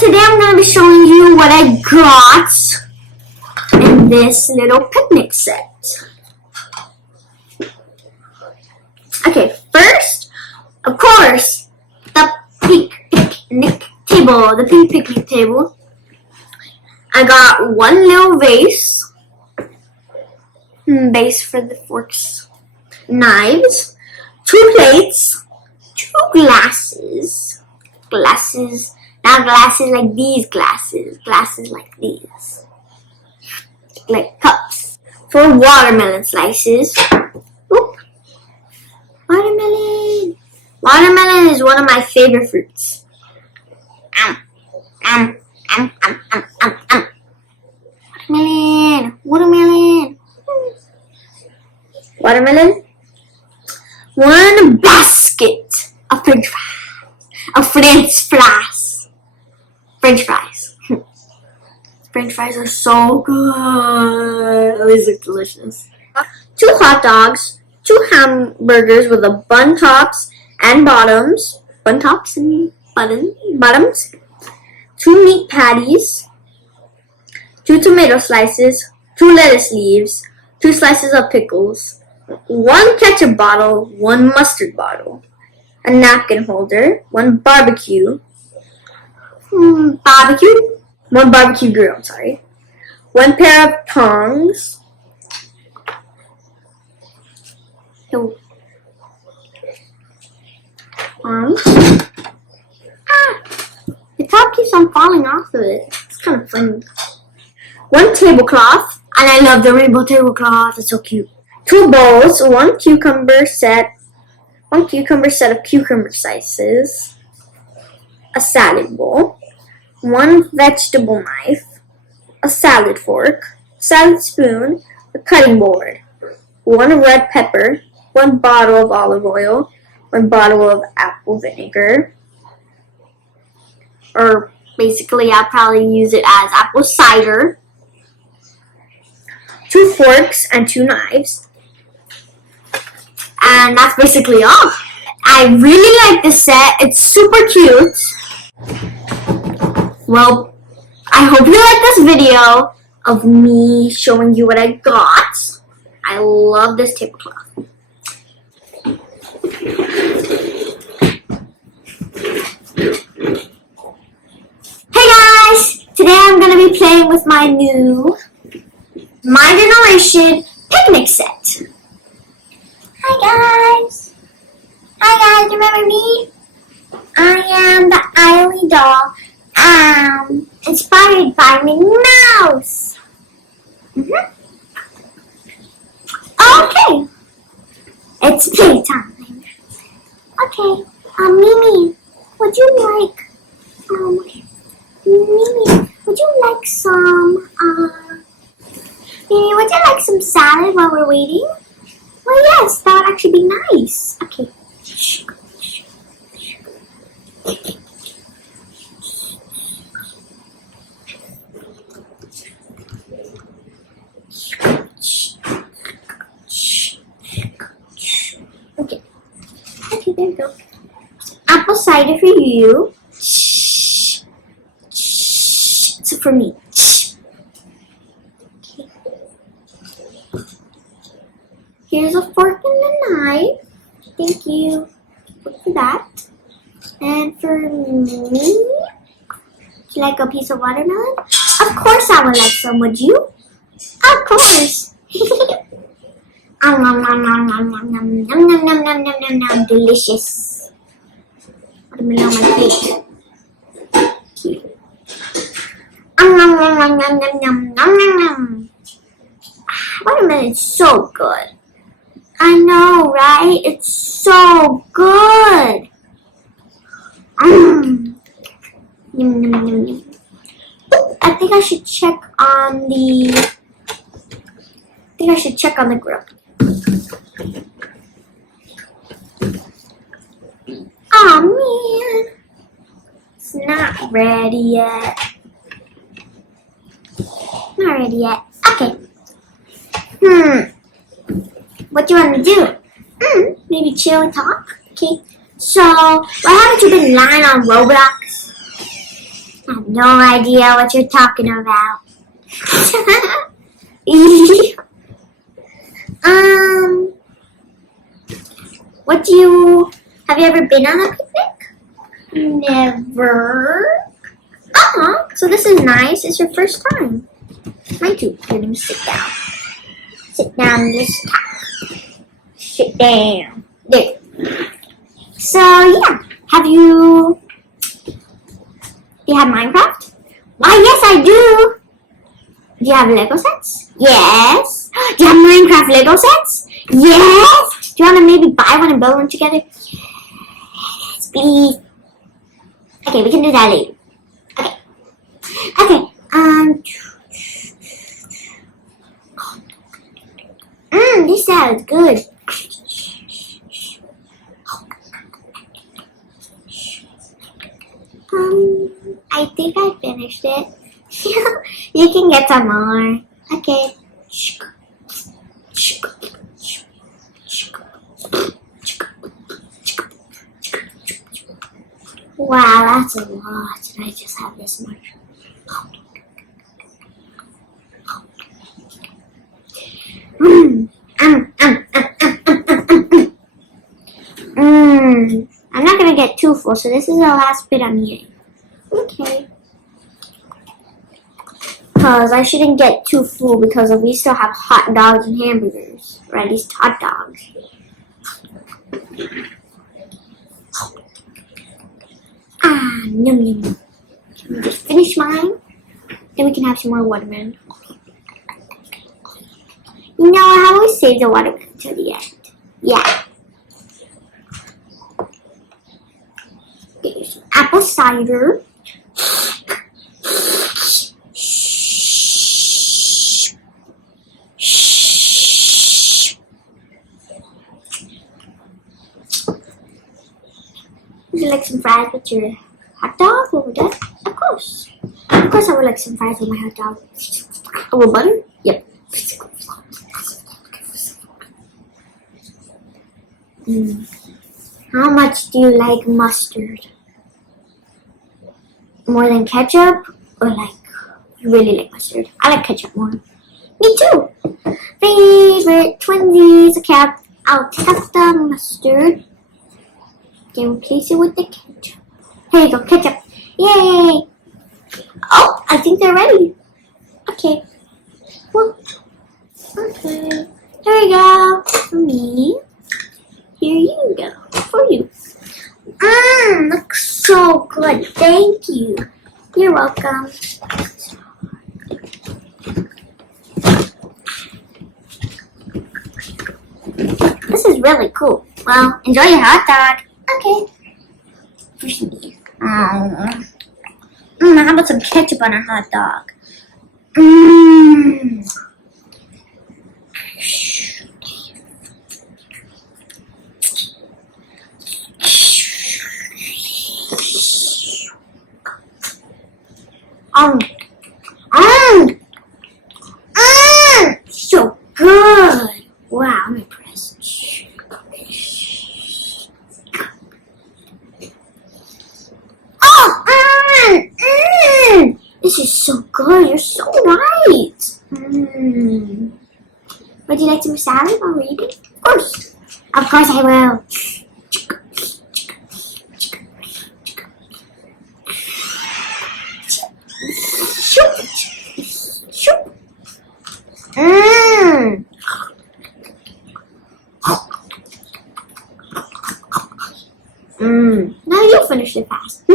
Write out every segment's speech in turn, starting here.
today I'm going to be showing you what I got in this little picnic set. Okay, first, of course, the pink picnic table. I got one little vase for the forks, knives, 2 plates, 2 glasses, not glasses like these glasses like these, like cups, 4 watermelon slices. Oop. Watermelon is one of my favorite fruits. Watermelon. 1 basket of French fries. French fries are so good. These look delicious. 2 hot dogs, 2 hamburgers with the bun tops and bottoms. 2 meat patties, 2 tomato slices, 2 lettuce leaves, 2 slices of pickles, 1 ketchup bottle, 1 mustard bottle, a napkin holder, 1 barbecue, 1 barbecue grill, 1 pair of tongs, the top keeps on falling off of it. It's kind of funny. 1 tablecloth, and I love the rainbow tablecloth. It's so cute. 2 bowls, 1 cucumber set of cucumber slices, a salad bowl, 1 vegetable knife, a salad fork, salad spoon, a cutting board, 1 red pepper, 1 bottle of olive oil, 1 bottle of apple vinegar, or basically I'll probably use it as apple cider, 2 forks and 2 knives, and that's basically all. I really like this set. It's super cute. Well, I hope you like this video of me showing you what I got. I love this tablecloth. Hey guys! Today I'm going to be playing with my new My Generation picnic set. Hi guys! Remember me? I am the Eily doll, inspired by Minnie Mouse. Okay, it's playtime. Okay, Mimi, would you like, some salad while we're waiting? Well, yes, that would actually be nice. Okay. Okay, there you go. Apple cider for you. So for me. Okay. Here's a fork and a knife. Thank you for that. And for me, would you like a piece of watermelon? Of course I would like some, would you? Of course. Delicious. Watermelon on my plate. Watermelon is so good. I know, right? It's so good. I think I should check on the grill. Oh man, it's not ready yet. Okay. What do you want to do? Maybe chill and talk? Okay. So, why haven't you been lying on Roblox? I have no idea what you're talking about. Have you ever been on a picnic? Never. So this is nice. It's your first time. Mine too. Let me sit down. Sit down in this top. Sit down. There. So yeah, do you have Minecraft? Why, yes I do. Do you have Lego sets? Yes. Do you have Minecraft Lego sets? Yes. Do you want to maybe buy one and build one together? Yes, please. Okay, we can do that later. Okay. This sounds good. I think I finished it. You can get some more. Okay. Wow, that's a lot. And I just have this much. I'm not gonna get too full, so this is the last bit I'm eating. Okay. Because I shouldn't get too full because we still have hot dogs and hamburgers. Or at least hot dogs. Yum yum. Can we just finish mine? Then we can have some more watermelon. You know, I always save the watermelon until the end. Yeah. There's apple cider. Would you like some fries with your hot dog over there? Of course. Of course I would like some fries with my hot dog. A little butter? Yep. How much do you like mustard? More than ketchup? Or you really like mustard? I like ketchup more. Me too. Favorite twinsies. Okay, I'll take out the mustard. Then replace it with the ketchup. Here you go, ketchup. Yay! Oh, I think they're ready. Okay. Well, okay. There you go. For me. Here you go. For you. Looks so good. Thank you. You're welcome. This is really cool. Well, enjoy your hot dog. Okay. First me. How about some ketchup on our hot dog? So good. Wow, I'm impressed. This is so good. You're so right. Would you like some salad while we're eating? Of course. Of course I will. Now you finish it fast.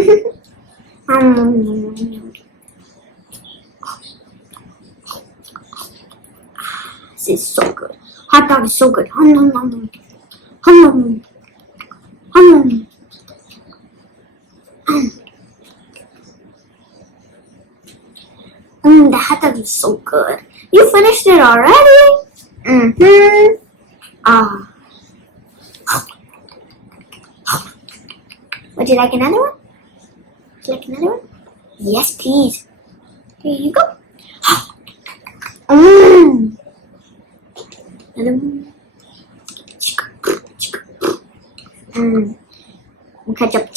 This is so good. Hot dog is so good. The hot dog is so good. You finished it already? Would you like another one? Would you like another one? Yes, please. Here you go. Another one. Ketchup.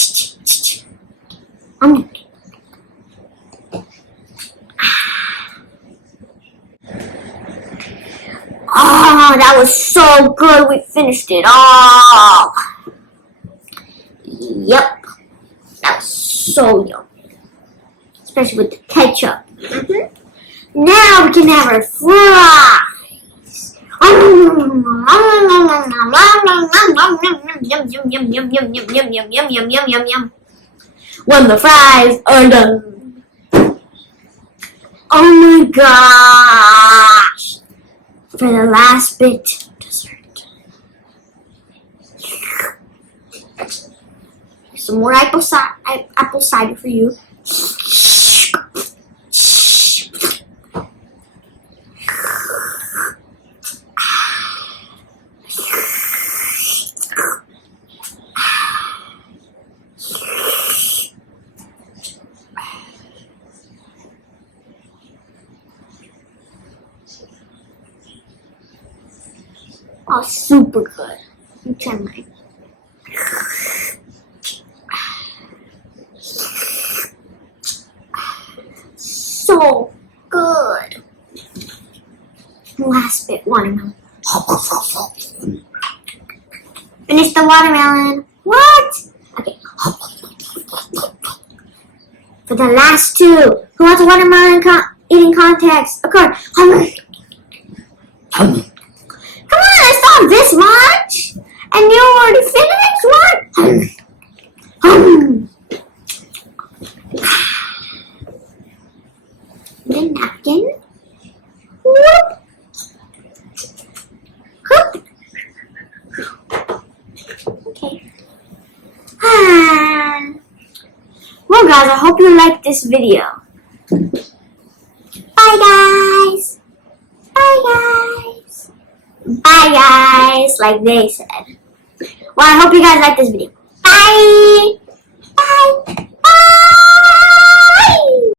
that was so good. We finished it all. Yep. That was so yummy. Especially with the ketchup. Now we can have our fries. When the fries are done. Oh my gosh. For the last bit, dessert. Some more apple cider for you. Oh, super good. You try mine. So good. Last bit, watermelon. Finish the watermelon. What? Okay. For the last two, who wants a watermelon eating contest? A card. Come on, I saw this much, and you already finished one. The napkin. Whoop. Hoop. Okay. Well, guys, I hope you liked this video. Bye, guys. Bye, guys. Bye, guys, like they said. Well, I hope you guys liked this video. Bye!